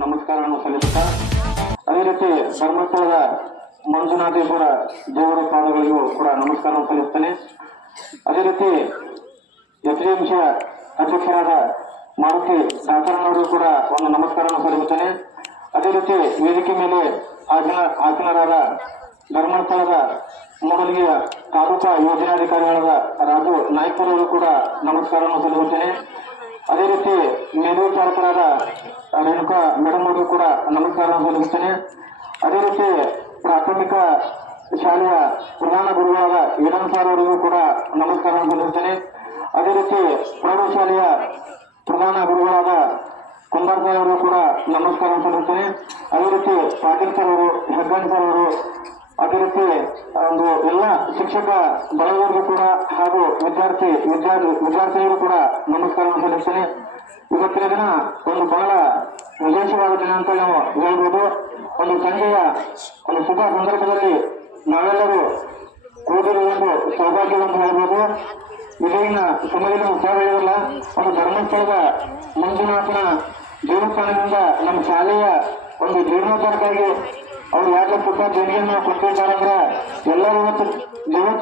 ನಮಸ್ಕಾರವನ್ನು ಸಲ್ಲಿಸುತ್ತು ಅದೇ ರೀತಿ ಧರ್ಮಸ್ಥಳದ ಮಂಜುನಾಥೇಶ್ವರ ದೇವರ ಪಾದಗಳಿಗೂ ಕೂಡ ನಮಸ್ಕಾರವನ್ನು ಸಲ್ಲಿಸ್ತೇನೆ ಅದೇ ರೀತಿ ಎಸ್ಡಿಎಂಸಿ ಅಧ್ಯಕ್ಷರಾದ ಮಾರುತಿ ಸಾಕರನವರು ಕೂಡ ಒಂದು ನಮಸ್ಕಾರವನ್ನು ಸಲ್ಲಿಸುತ್ತೇನೆ ಅದೇ ರೀತಿ ವೇದಿಕೆ ಮೇಲೆ ಆಸನ ಆಸನರಾದ ಧರ್ಮಸ್ಥಳದ ಮೂಡಲಗಿಯ ತಾಲೂಕಾ ಯೋಜನಾಧಿಕಾರಿಗಳಾದ ರಾಜು ನಾಯ್ಕರವರು ಕೂಡ ನಮಸ್ಕಾರವನ್ನು ಸಲ್ಲಿಸುತ್ತೇನೆ. ಅದೇ ರೀತಿ ಮೇಲ್ವಿಚಾರಕರಾದ ರೇಣುಕಾ ಮೇಡಮ್ ಅವರಿಗೂ ಕೂಡ ನಮಸ್ಕಾರವನ್ನು ಸಲ್ಲಿಸುತ್ತೇನೆ. ಅದೇ ರೀತಿ ಪ್ರಾಥಮಿಕ ಶಾಲೆಯ ಪ್ರಧಾನ ಗುರುಗಳಾದ ಈಡನ್ ಸಾರ್ ಅವರಿಗೂ ಕೂಡ ನಮಸ್ಕಾರವನ್ನು ಸಲ್ಲಿಸುತ್ತೇನೆ. ಅದೇ ರೀತಿ ಪ್ರೌಢಶಾಲೆಯ ಪ್ರಧಾನ ಗುರುಗಳಾದ ಕುಂಬಾರ್ ಸರ್ ಅವರು ಕೂಡ ನಮಸ್ಕಾರವನ್ನು ಸಲ್ಲಿಸುತ್ತೇನೆ. ಅದೇ ರೀತಿ ಪಾಟೀಲ್ ಸರ್ ಅವರು ಹೆಗ್ಗನ್ ಸರ್ ಅವರು ಅದೇ ರೀತಿ ಒಂದು ಎಲ್ಲ ಶಿಕ್ಷಕ ಬಳಗರಿಗೂ ಕೂಡ ಹಾಗೂ ವಿದ್ಯಾರ್ಥಿ ವಿದ್ಯಾರ್ಥಿ ವಿದ್ಯಾರ್ಥಿಗಳು ಕೂಡ ನಮಸ್ಕಾರವನ್ನು ಸಲ್ಲಿಸ್ತೇನೆ ಇವತ್ತಿನ ದಿನ ಒಂದು ಬಹಳ ವಿಶೇಷವಾದ ದಿನ ಅಂತ ನಾವು ಹೇಳ್ಬೋದು. ಒಂದು ಸಂಜೆಯ ಒಂದು ಶುಭ ಸಂದರ್ಭದಲ್ಲಿ ನಾವೆಲ್ಲರೂ ಕೂಡಿರುವುದು ಸೌಭಾಗ್ಯವನ್ನು ಹೇಳ್ಬೋದು. ವಿಜಯನ ಸುಮಾರಿನ ಉತ್ಸಾಹ ಹೇಳಿರಲ್ಲ ಒಂದು ಧರ್ಮಸ್ಥಳದ ಮಂಜುನಾಥನ ದೇವಸ್ಥಾನದಿಂದ ನಮ್ಮ ಶಾಲೆಯ ಒಂದು ಜೀರ್ಣೋದ್ಧಾರಕ್ಕಾಗಿ ಅವ್ರು ಯಾಕೆ ಪುಟ್ಟ ಕೊಟ್ಟಿದ್ದಾರೆ ಅಂದ್ರೆ ಎಲ್ಲರೂ ಇವತ್ತು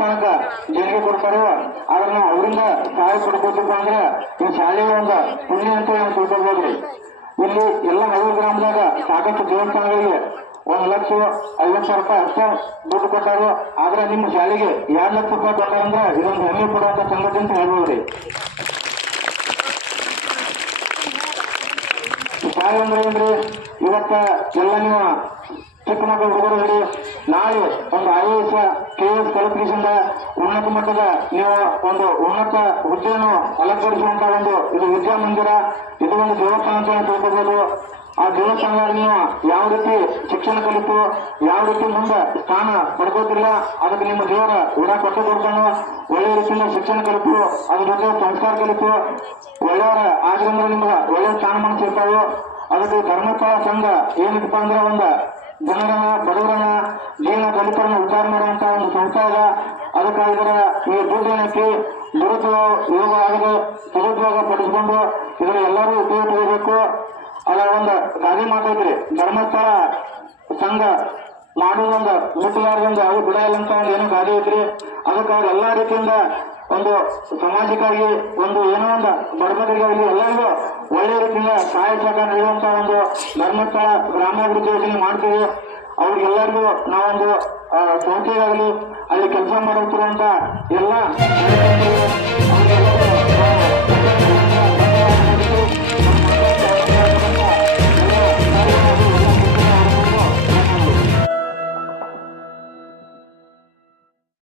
ತನಕ ದೇಣಿಗೆ ಕೊಡ್ತಾರೋ. ಆದ್ರೆ ನಾವು ಅವರಿಂದ ಸಹಾಯ ಕೊಡ್ಬೇಕಪ್ಪ ಅಂದ್ರೆ ಈ ಶಾಲೆಯ ಒಂದು ಪುಣ್ಯ ಅಂತ ನಾವು ತಿಳ್ಕೊಳ್ಬೋದ್ರಿ ಇಲ್ಲಿ ಎಲ್ಲ ಹಳ್ಳಿ ಗ್ರಾಮದಾಗ ಸಾಕಷ್ಟು ದೇವಸ್ಥಾನಗಳಿಗೆ ಒಂದ್ ಲಕ್ಷ ಐವತ್ತು ಸಾವಿರ ರೂಪಾಯಿ ಅಷ್ಟೇ ದುಡ್ಡು ಕೊಟ್ಟಾರು. ಆದ್ರೆ ನಿಮ್ಮ ಶಾಲೆಗೆ ಎರಡ್ ಲಕ್ಷ ರೂಪಾಯಿ ಕೊಟ್ಟಾರಂದ್ರೆ ಇದೊಂದು ಹೆಮ್ಮೆ ಕೊಡುವಂತ ಸಂಗತಿ ಅಂತ ಹೇಳ್ಬೋದ್ರಿ ಶಾಲೆ ಅಂದ್ರೆ ಏನ್ರಿ? ಇವತ್ತ ಎಲ್ಲ ನೀವು ಚಿಕ್ಕ ಮಕ್ಕಳು ಹುಡುಗರು ನಾಳೆ ಒಂದು ಐ ಎಸ್ ಕೆ ಉನ್ನತ ಮಟ್ಟದ ನೀವು ಒಂದು ಉನ್ನತ ಹುದ್ದೆಯನ್ನು ಅಲಂಕರಿಸುವಂತ ಒಂದು ಇದು ವಿದ್ಯಾ ಮಂದಿರ. ಇದು ಒಂದು ದೇವಸ್ಥಾನ ಅಂತ ತಿಳ್ಕೋಬಹುದು ಆ ದೇವಸ್ಥಾನದಲ್ಲಿ ನೀವು ಯಾವ ರೀತಿ ಶಿಕ್ಷಣ ಕಲಿತು, ಯಾವ ರೀತಿ ಮುಂದೆ ಸ್ಥಾನ ಪಡ್ಕೋತಿಲ್ಲ ಅದಕ್ಕೆ ನಿಮ್ಮ ದೇವರ ಉಡ ಕೊಟ್ಟು ಕೊಡ್ತಾನು. ಒಳ್ಳೆಯ ರೀತಿಯಿಂದ ಶಿಕ್ಷಣ ಕಲಿತು, ಅದ್ರ ಜೊತೆ ಸಂಸ್ಕಾರ ಕಲಿತು, ಒಳ್ಳೆಯವರ ಆದ್ರಿಂದ ನಿಮ್ಗೆ ಒಳ್ಳೆಯ ಸ್ಥಾನಮಾನ ಸಿಗ್ತಾವೆ. ಅದಕ್ಕೆ ಧರ್ಮಸ್ಥಳ ಸಂಘ ಏನಿತ್ತಪ್ಪ ಅಂದ್ರೆ ಒಂದು ಜನರನ್ನ ಬಡವರನ್ನ ಜೀವನ ದಲಿತರನ್ನ ಉದ್ಧಾರ ಮಾಡುವಂತ ಒಂದು ಸಂಸ್ಥೆ ಅದ ಅದಕ್ಕಾಗಿ ಇದರ ಈ ಭೂದಾನಕ್ಕೆ ನಿರುದ್ಯೋಗ ಯೋಗ ಆಗದೆ ಸದುಪಯೋಗ ಪಡಿಸಿಕೊಂಡು ಇದರ ಎಲ್ಲರೂ ಉಪಯೋಗ ತಗೋಬೇಕು ಅದರ ಒಂದು ಗಾದಿ ಮಾತೈತ್ರಿ ಧರ್ಮಸ್ಥಳ ಸಂಘ ಮಾಡುವುದೊಂದು ಮುಟ್ಟಲಾರದೊಂದು ಅವು ಬಿಡಲ್ಲ ಅಂತ ಒಂದು ಏನು ಗಾದಿ ಐತ್ರಿ. ಅದಕ್ಕಾಗಿ ಎಲ್ಲಾ ರೀತಿಯಿಂದ ಒಂದು ಸಮಾಜಕ್ಕಾಗಿ ಒಂದು ಏನೋ ಒಂದು ಬಡಬಡಿಗಾಗಲಿ ಎಲ್ಲರಿಗೂ ಒಳ್ಳೆಯ ರೀತಿಯಿಂದ ಸಹಾಯ ಸಹಕಾರ ನೀಡುವಂತ ಒಂದು ಧರ್ಮಸ್ಥಳ ಗ್ರಾಮಾಭಿವೃದ್ಧಿ ಯೋಜನೆ ಮಾಡ್ತೀವಿ. ಅವ್ರಿಗೆಲ್ಲರಿಗೂ ನಾವೊಂದು ಸಂಸ್ಥೆಗಾಗಲಿ ಅಲ್ಲಿ ಕೆಲಸ ಮಾಡುತ್ತಿರುವಂತ ಎಲ್ಲ